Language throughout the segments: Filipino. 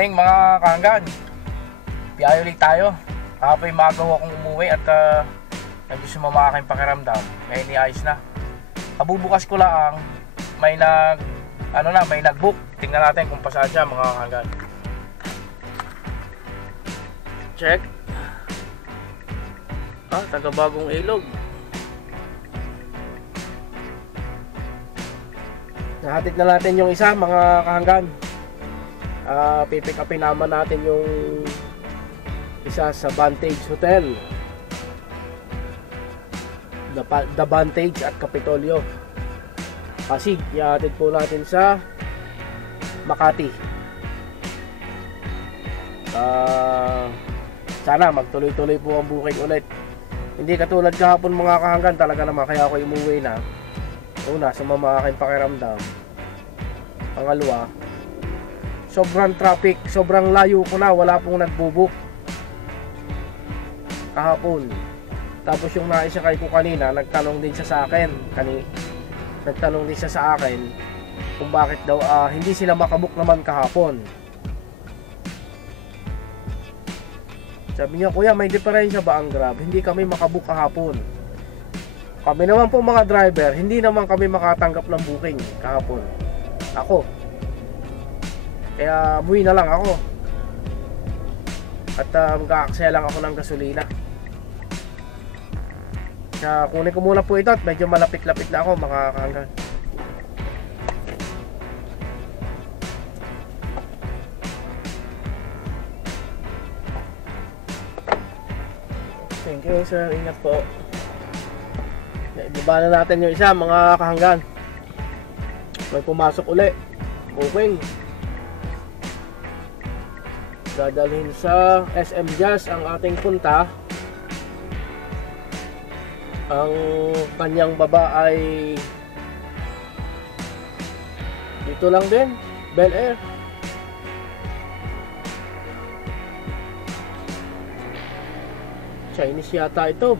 morning mga kahanggan. Biyahe ulit tayo. Kahapon magawa akong umuwi at medyo sumama aking pakiramdam. May niayos na. Kabubukas ko lang may nag-book. Tingnan natin kung pasaan siya mga kahanggan. Check. Taga Bagong Ilog. Nahatid na natin yung isa mga kahanggan. Pipick upin naman natin yung isa sa Vantage Hotel, The Vantage at Capitolio. Kasi ihatid po natin sa Makati. Sana magtuloy-tuloy po ang booking ulit. Hindi katulad kahapon mga kahanggan, talaga naman kaya ako umuwi na. Una, sumama aking pakiramdam. Pangalawa, sobrang traffic, sobrang layo ko na, wala pong nagbubook kahapon. Tapos yung naisakay ko kanina, nagtanong din siya sa akin kung bakit daw hindi sila makabook naman kahapon. Sabi niya, kuya, may diferensya ba ang Grab? Hindi kami makabook kahapon. Kami naman po mga driver, hindi naman kami makatanggap ng booking kahapon. Ako, kaya buwi na lang ako. At mag-aaksaya lang ako ng gasolina. Kaya kunin ko muna po ito at medyo malapit-lapit na ako mga kahanggan. Thank you sir, ingat po. Ibaba na natin yung isa mga kahanggan. May pumasok uli. Booking. Dadalhin sa SM Jazz ang ating punta. Ang kanyang baba ay dito lang din, Bel Air. Chinese yata ito.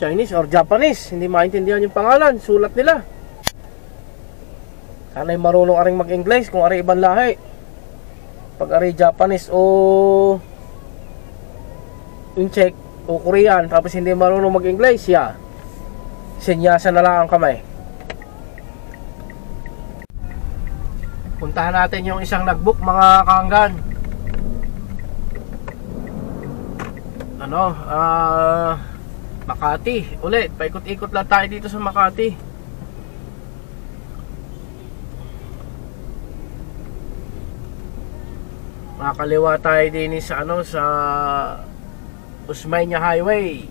Chinese or Japanese, hindi maintindihan yung pangalan, sulat nila. Sana'y marunong aring mag-English kung ari ibang lahi. Pag ari Japanese o yung Czech o Korean tapos hindi marunong mag-English, senyasan na lang ang kamay. Puntahan natin yung isang nag-book mga kahanggan. Makati ulit, paikot-ikot lang tayo dito sa Makati. Makakaliwa tayo din sa sa Osmeña Highway.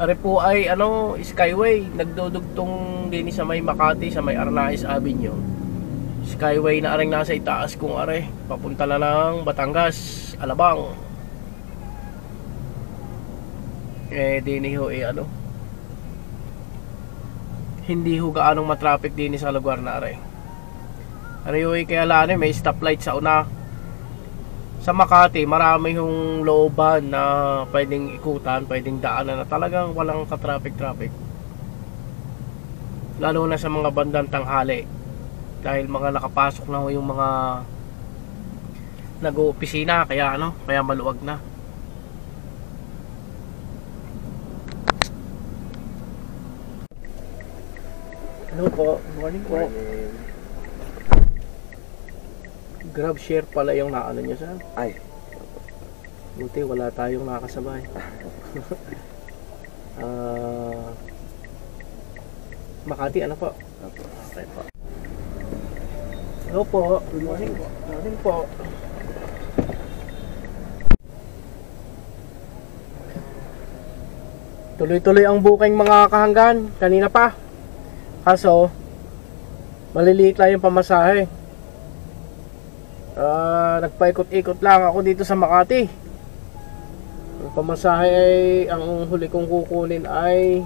Ari po ay Skyway, nagdudugtong din sa may Makati, sa may Arnaiz Avenue. Skyway na aring nasa itaas kung papunta na ng Batangas, Alabang. Dini ho hindi ho gaanong matraffic din sa lugar na kaya lani may stoplight sa una. Sa Makati marami hong looban na pwedeng ikutan, pwedeng daanan na talagang walang ka-traffic. Lalo na sa mga bandang tanghali, dahil mga nakapasok na ho yung mga nag-oopisina, kaya kaya maluwag na. Hello po, morning po. Grab share pala yung naano niya sa. Ay. Buti wala tayong nakasabay. Makati po? Okay po. Hello po, good morning po. Morning po. Tuloy-tuloy ang booking mga kahanggan. Kanina pa. Kaso maliliit lang yung pamasahe. Nagpaikot-ikot lang ako dito sa Makati. Ang pamasahe ay, ang huli kong kukunin ay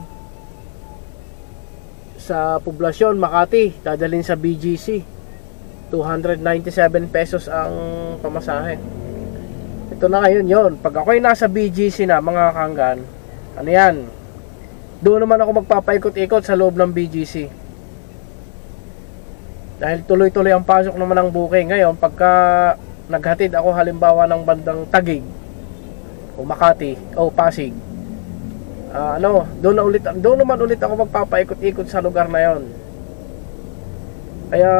sa poblasyon Makati, dadalhin sa BGC. 297 pesos ang pamasahe. Ito na ngayon yon. Pag ako'y nasa BGC na mga kahanggan, doon naman ako magpapaikot-ikot sa loob ng BGC. Dahil tuloy-tuloy ang pasok naman ng booking. Ngayon, pagka naghatid ako halimbawa ng bandang Taguig o Makati o Pasig, doon naman ulit ako magpapaikot-ikot sa lugar na yon. Kaya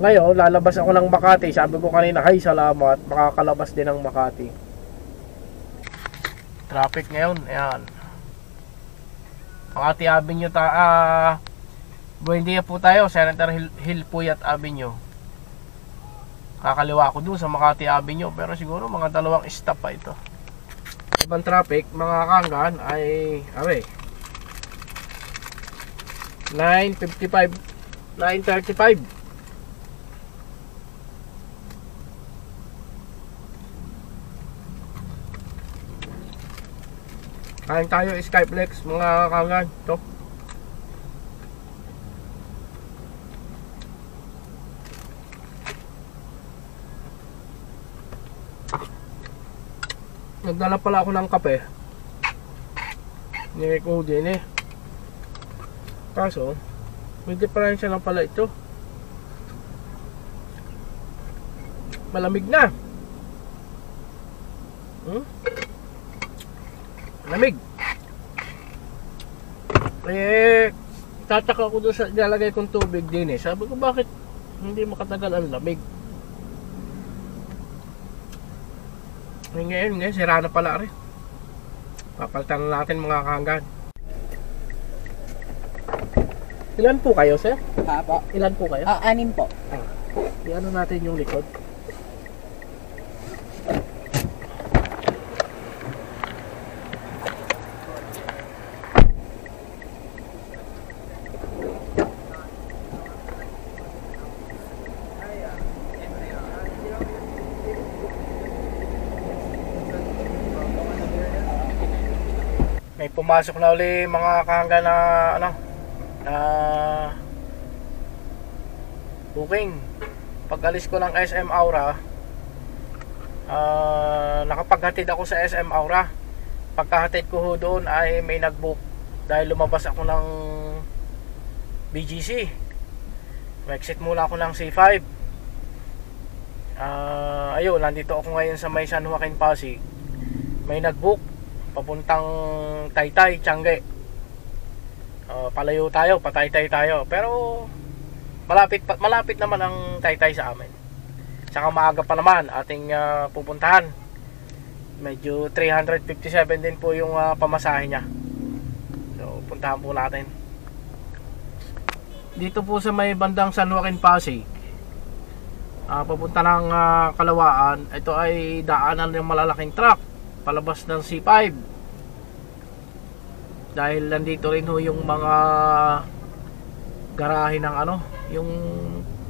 ngayon, lalabas ako ng Makati. Sabi ko kanina, hay salamat, makakalabas din ng Makati. Traffic ngayon, ayan. Makati Avenue Buendia po tayo, Senator Hill Puyat Avenue. Kakaliwa ko doon sa Makati Avenue, pero siguro mga 2 stop pa ito. Ibang traffic, mga kanggan ay 9:55, 9:35. Kain tayo Skyflex, mga kanggan. Ito. Nagdala pala ako ng kape. Ni ko din eh. Kaso, may diferensya lang pala ito. Malamig na. Malamig. Tataka ko doon sa nilalagay kong tubig din eh. Sabi ko bakit hindi makatagal ang lamig. Ngayon, sira na pala rin. Papalitan natin mga kahanggan. Ilan po kayo, sir? Po. Ilan po kayo? 6 po. Iano natin yung likod. May pumasok na uli mga kahanggan na booking. Pag alis ko ng SM Aura, nakapaghatid ako sa SM Aura. Pagkahatid ko ho doon ay may nagbook dahil lumabas ako ng BGC. Exit muna ako ng C5. Ayun, nandito ako ngayon sa may San Joaquin Pasig. May nagbook papuntang Taytay, Tiangge. Palayo tayo, pataytay tayo. Pero malapit naman ang Taytay sa amin. Saka maaga pa naman ating pupuntahan. Medyo 357 din po yung pamasahe niya. So, puntahan po natin. Dito po sa may bandang San Joaquin Pasig, papunta ng Kalawaan, ito ay daanan ng malalaking truck palabas ng C5 dahil nandito rin ho yung mga garahe ng yung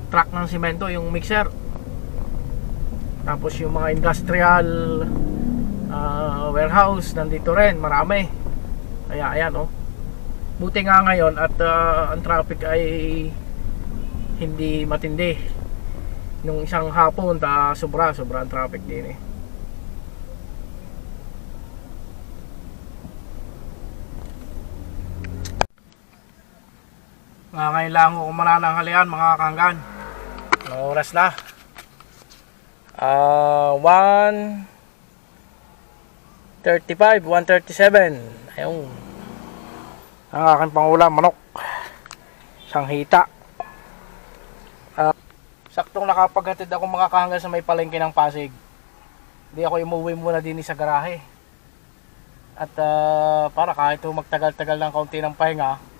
truck ng simento, yung mixer, tapos yung mga industrial warehouse nandito rin, marami. Kaya ayan buti nga ngayon at ang traffic ay hindi matindi. Nung isang hapon sobra ang traffic din eh. Kailangan ko manananghalian mga kahanggan. Anong oras na? 1:35, 1:37. Ayun. Ang aking pangulam, manok. Isang hita. Saktong nakapaghatid ako mga kahanggan sa may palengke ng Pasig. Hindi ako umuwi muna din sa garahe. At para kahit magtagal-tagal ng kaunti ng pahinga,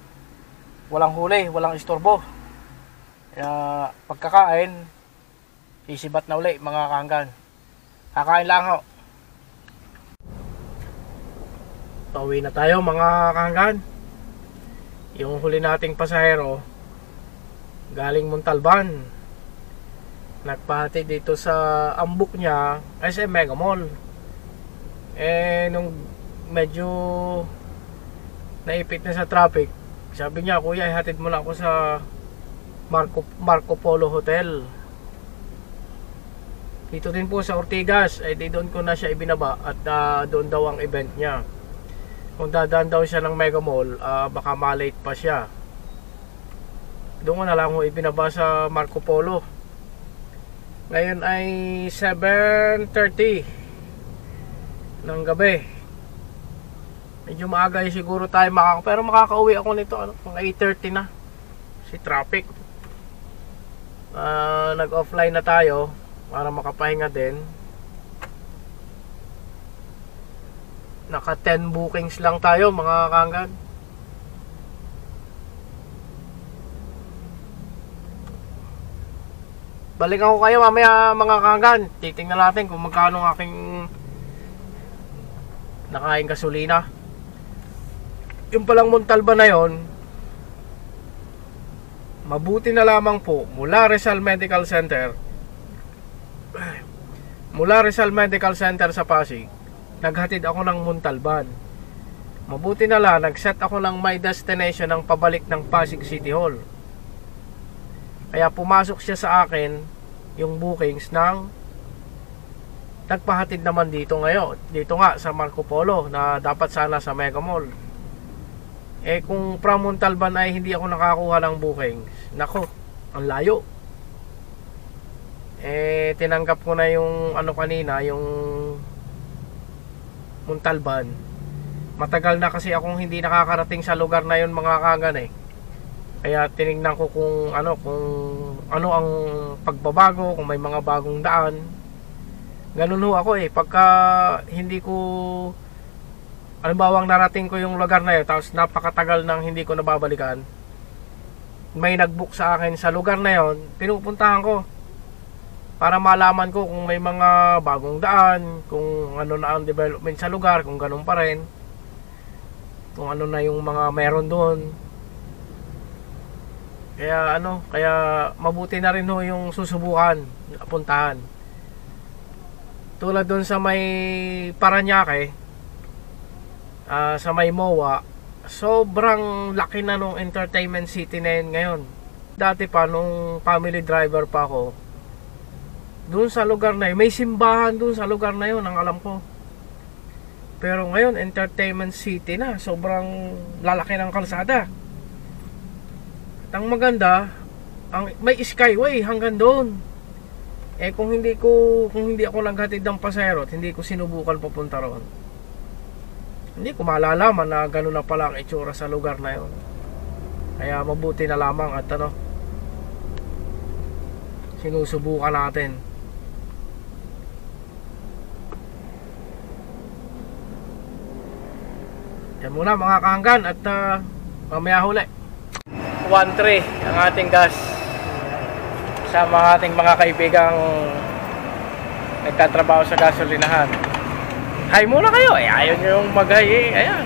walang huli, walang istorbo. Pagkakain, isibat na uli mga kahanggan. Kakain lang ho. Pauwi na tayo mga kahanggan. Yung huli nating pasahero galing Montalban, nagpahati dito sa ambuk niya SM Mega Mall. Nung medyo naipit na sa traffic, sabi niya, kuya, ihatid mo na ako sa Marco Polo Hotel. Dito din po sa Ortigas, di doon ko na siya ibinaba at doon daw ang event niya. Kung dadaan daw siya ng Mega Mall, baka malate pa siya. Doon ko na lang ho ibinaba sa Marco Polo. Ngayon ay 7:30 ng gabi. Medyo maaga siguro tayo pero makakauwi ako nito mga 8:30 na. Si traffic. Nag-offline na tayo para makapahinga din. Naka 10 bookings lang tayo mga kaanggan. Balik ako kayo mamaya mga kaanggan. Titingnan natin kung magkano ang aking nakain gasolina. Yung palang Montalban na yon, mabuti na lamang po mula Rizal Medical Center sa Pasig, naghatid ako ng Montalban. Mabuti na lang, nag-set ako ng my destination ng pabalik ng Pasig City Hall. Kaya pumasok siya sa akin yung bookings ng nagpahatid naman dito ngayon. Dito nga sa Marco Polo na dapat sana sa Mega Mall. Kung from Montalban ay hindi ako nakakuha ng bookings, nako, ang layo. Tinanggap ko na yung kanina, yung Montalban. Matagal na kasi akong hindi nakakarating sa lugar na yun mga kaanggan Kaya tinignan ko kung ano ang pagbabago, kung may mga bagong daan. Ganun ho ako pagka hindi ko bawang narating ko yung lugar na yun, tapos napakatagal nang hindi ko nababalikan, may nagbook sa akin sa lugar na yun, pinupuntahan ko para malaman ko kung may mga bagong daan, kung ano na ang development sa lugar, kung ganun pa rin, kung ano na yung mga meron doon. Kaya mabuti na rin ho yung susubukan, puntahan. Tulad doon sa may Parañaque, sa may MOA, sobrang laki na nung entertainment city na yun ngayon. Dati pa nung family driver pa ako, doon sa lugar na yun, may simbahan doon sa lugar na yun, ang alam ko. Pero ngayon entertainment city na, sobrang lalaki ng kalsada. At ang maganda, may skyway hanggang doon. Kung hindi ako naghatid ng pasahero at hindi ko sinubukan papunta roon, hindi ko malalaman na gano'n na pala ang itsura sa lugar na yon. Kaya mabuti na lamang at sinusubukan natin. Yan muna mga kaanggan at mamaya huli 1.3 ang ating gas sa mga ating mga kaibigang nagtatrabaho sa gasolinahan. Hi muna kayo ayaw nyo yung mag-hi ayan.